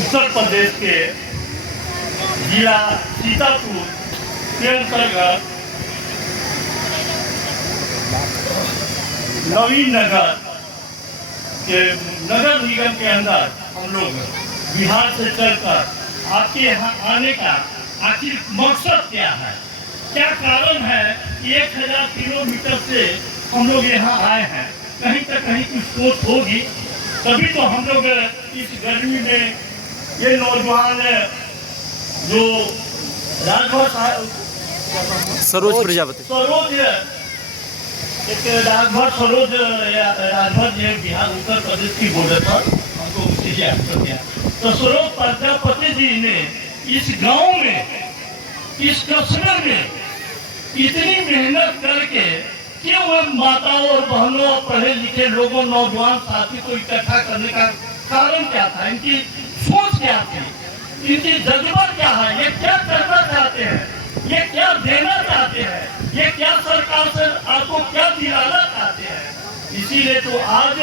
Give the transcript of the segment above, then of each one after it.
उत्तर प्रदेश के जिला सीतापुर के अंतर्गत नवीन नगर के नगर निगम के अंदर हम लोग बिहार से चलकर आपके यहाँ आने का आखिर मकसद क्या है, क्या कारण है कि 1000 किलोमीटर से हम लोग यहाँ आए हैं। कहीं तक कहीं कुछ सोच होगी, तभी तो हम लोग इस गर्मी में ये नौजवान जो सरोज प्रजापति राजभर जी बिहार उत्तर प्रदेश की बॉर्डर पर हमको उसी से आंसर दिया। तो सरोज प्रजापति जी ने इस गांव में, इस कस्बे में इतनी मेहनत करके क्यों वो माताओं और बहनों और पढ़े लिखे लोगों, नौजवान साथी को इकट्ठा करने का कारण क्या था, इनकी सोच क्या थी, इनकी जज्बा क्या है, ये क्या करना चाहते हैं, ये क्या देना चाहते हैं, ये क्या सरकार से आपको क्या दिलाना चाहते हैं। इसीलिए तो आज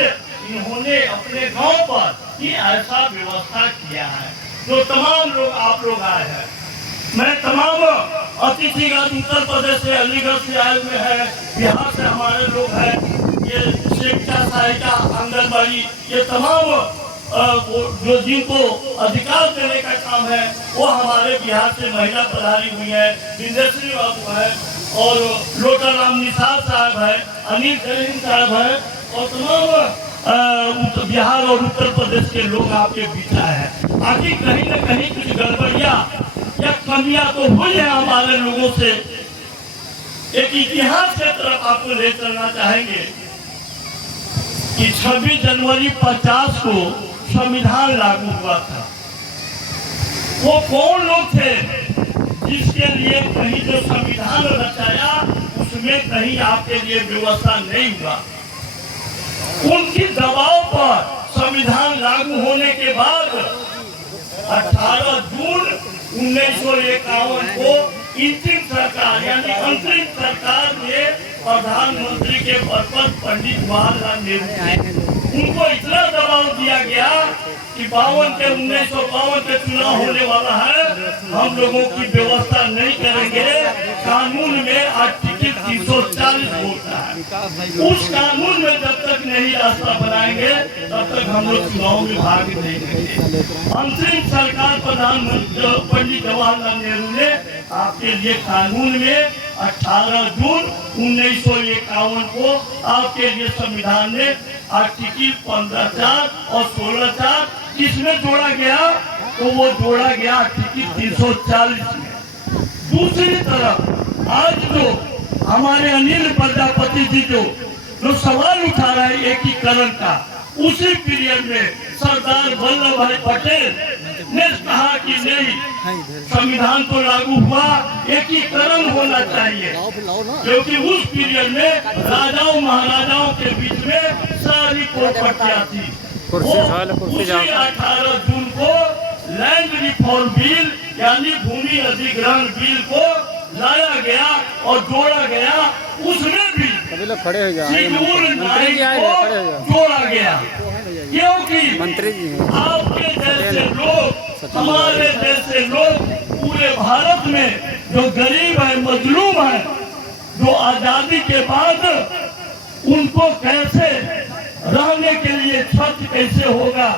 इन्होंने अपने गांव पर ये ऐसा व्यवस्था किया है। जो तमाम लोग आप लोग आए हैं, मैं तमाम अतिथिगण उत्तर प्रदेश से, अलीगढ़ से आए हुए हैं, बिहार से हमारे लोग हैं, ये शिक्षा सहायिका आंगनबाड़ी, ये तमाम जो जिनको अधिकार देने का काम है वो हमारे बिहार से महिला पधारी हुई है, विंध्यश्री बाबू है और लोटाराम निसार साहब है, अनिल करीम साहब है और तमाम बिहार और उत्तर प्रदेश के लोग आपके बीच आए हैं। आखिर कहीं न कहीं कुछ गड़बड़ियाँ या कमियां तो हुई है हमारे लोगों से। एक इतिहास के तरफ आपको ले चलना चाहेंगे कि 26 जनवरी 50 को संविधान लागू हुआ था। वो कौन लोग थे जिसके लिए कहीं जो संविधान रचाया उसमें कहीं आपके लिए व्यवस्था नहीं हुआ। उनकी दबाव पर संविधान लागू होने के बाद 18 जून 1951 को अंतिम सरकार यानी अंतरिम सरकार में प्रधानमंत्री के पद पर पंडित जवाहरलाल नेहरू उनको इतना दबाव दिया गया कि 1952 के चुनाव होने वाला है, हम लोगों की व्यवस्था नहीं करेंगे। कानून में आर्टिकल 340 बोलता है, उस कानून में जब तक नहीं रास्ता बनाएंगे तब तक हम लोग चुनाव में भाग नहीं देंगे। अंतरिम सरकार प्रधानमंत्री पंडित जवाहरलाल नेहरू ने आपके लिए कानून में 18 जून 1951 को आपके लिए संविधान में आर्टिकल 15(4) और 16(4) किसमें जोड़ा गया, तो वो जोड़ा गया आर्टिकल 340 में। दूसरी तरफ आज जो हमारे अनिल प्रजापति जी जो सवाल उठा रहे हैं एकीकरण का, उसी पीरियड में सरदार वल्लभ भाई पटेल ने कहा कि नहीं, संविधान तो लागू हुआ, एकीकरण होना चाहिए, क्योंकि उस पीरियड में राजाओं महाराजाओं के बीच में सारी प्रॉपर्टियां थी। उसी 18 जून को लैंड रिफॉर्म बिल यानी भूमि अधिग्रहण बिल को लाया गया और जोड़ा गया, उसमें भी शेड्यूल 9 को जोड़ा गया, क्योंकि मंत्री जी आपके जैसे लोग, हमारे जैसे लोग पूरे भारत में जो गरीब है, मजलूम है, जो आजादी के बाद उनको कैसे रहने के लिए छत कैसे होगा,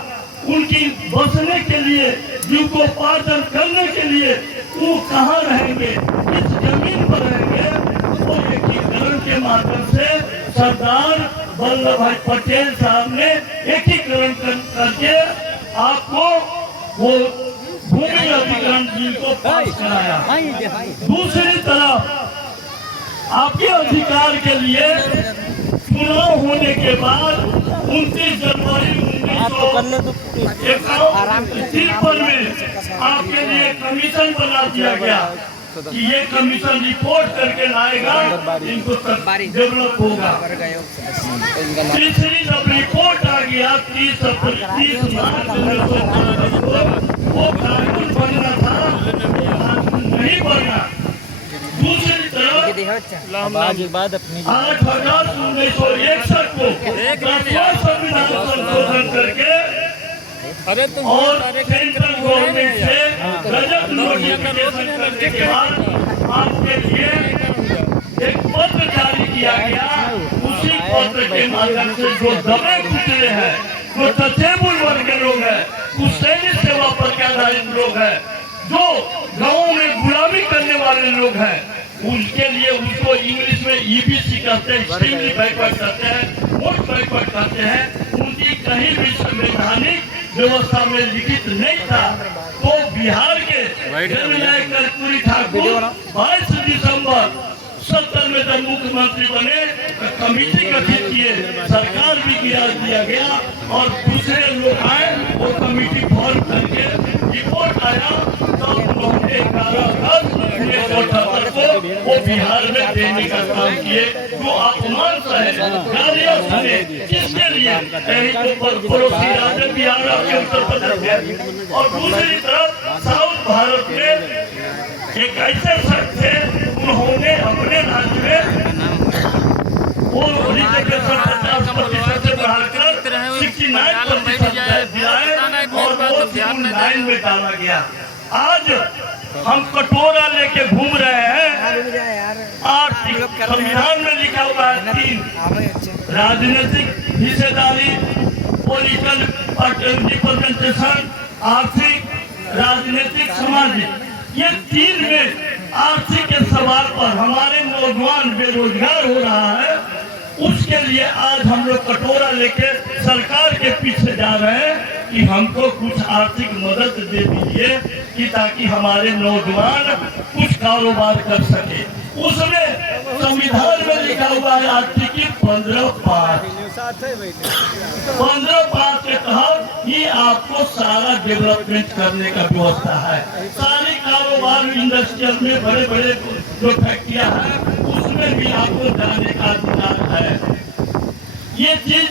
उनकी बसने के लिए, जिनको पाचन करने के लिए वो कहाँ रहेंगे, किस जमीन पर रहेंगे, वो एकीकरण के माध्यम से सरदार वल्लभ भाई पटेल साहब ने एकीकरण करके आपको वो भूमि अधिग्रहण बिल को पास कराया। दूसरी तरफ आपके अधिकार के लिए चुनाव होने के बाद 29 जनवरी 1953 में आपके लिए कमीशन बना दिया गया कि ये कमीशन रिपोर्ट करके लाएगा, इनको डेवलप होगा। तीसरी जब रिपोर्ट आ गया 30 मार्च 1953 वो कानून बनना था, नहीं बना। दूसरी तरफ 8 अगस्त 1961 को संविधान संशोधन करके और सेंट्रल गवर्नमेंट से गजट नोटिफिकेशन करने के बाद आपके लिए एक पत्र जारी किया गया। उसी पत्र के माध्यम से जो दबे कुचले हैं, जो डिसेबल वर्ग के लोग हैं, कुछ सैनिक सेवा पर के आधारित लोग हैं, जो गाँव में गुलामी करने वाले लोग हैं, उनके लिए उनको इंग्लिश में ईबीसी कहते हैं, एक्सट्रीमली बैकवर्ड कहते हैं, मोस्ट बैकवर्ड कहते हैं। उनकी कहीं भी संवैधानिक व्यवस्था में लिखित नहीं था। तो बिहार के जननायक कर्पूरी ठाकुर 22 दिसंबर 70 में जब मुख्यमंत्री बने, कमेटी गठित किए, सरकार भी गिरा दिया गया और दूसरे लोग आए, वो कमेटी फॉर्म करके रिपोर्ट आया, तब उन्होंने 11 अगस्त 1978 को वो बिहार में देने का काम किए। जो अपमान सहे, गालियां सुने, किसके लिए? यही तो पड़ोसी राज्य बिहार के उत्तर प्रदेश है। और दूसरी तरफ साउथ भारत में एक ऐसे शख्स थे, उन्होंने अपने राज्य में वो रिजर्वेशन 50% से बढ़ाकर 69% दिलाए और वो 9 में डाला गया। आज हम कटोरा लेके घूम रहे हैं। आर्थिक संविधान में लिखा हुआ है 3 राजनीतिक हिस्सेदारी, पॉलिटिकल रिप्रेजेंटेशन, आर्थिक, राजनीतिक, सामाजिक। ये 3 में आर्थिक के सवाल पर हमारे नौजवान बेरोजगार हो रहा है। उसके लिए आज हम लोग कटोरा लेके सरकार के पीछे जा रहे हैं कि हमको कुछ आर्थिक मदद दे दीजिए, कि ताकि हमारे नौजवान कुछ कारोबार कर सके। उसमें संविधान में लिखा हुआ है आर्टिकल 15(5) के तहत ये आपको सारा डेवलपमेंट करने का व्यवस्था है। सारे कारोबार इंडस्ट्रियल में बड़े बड़े जो फैक्ट्रियां हैं, उसमें भी आपको जाने का अधिकार है। ये चीज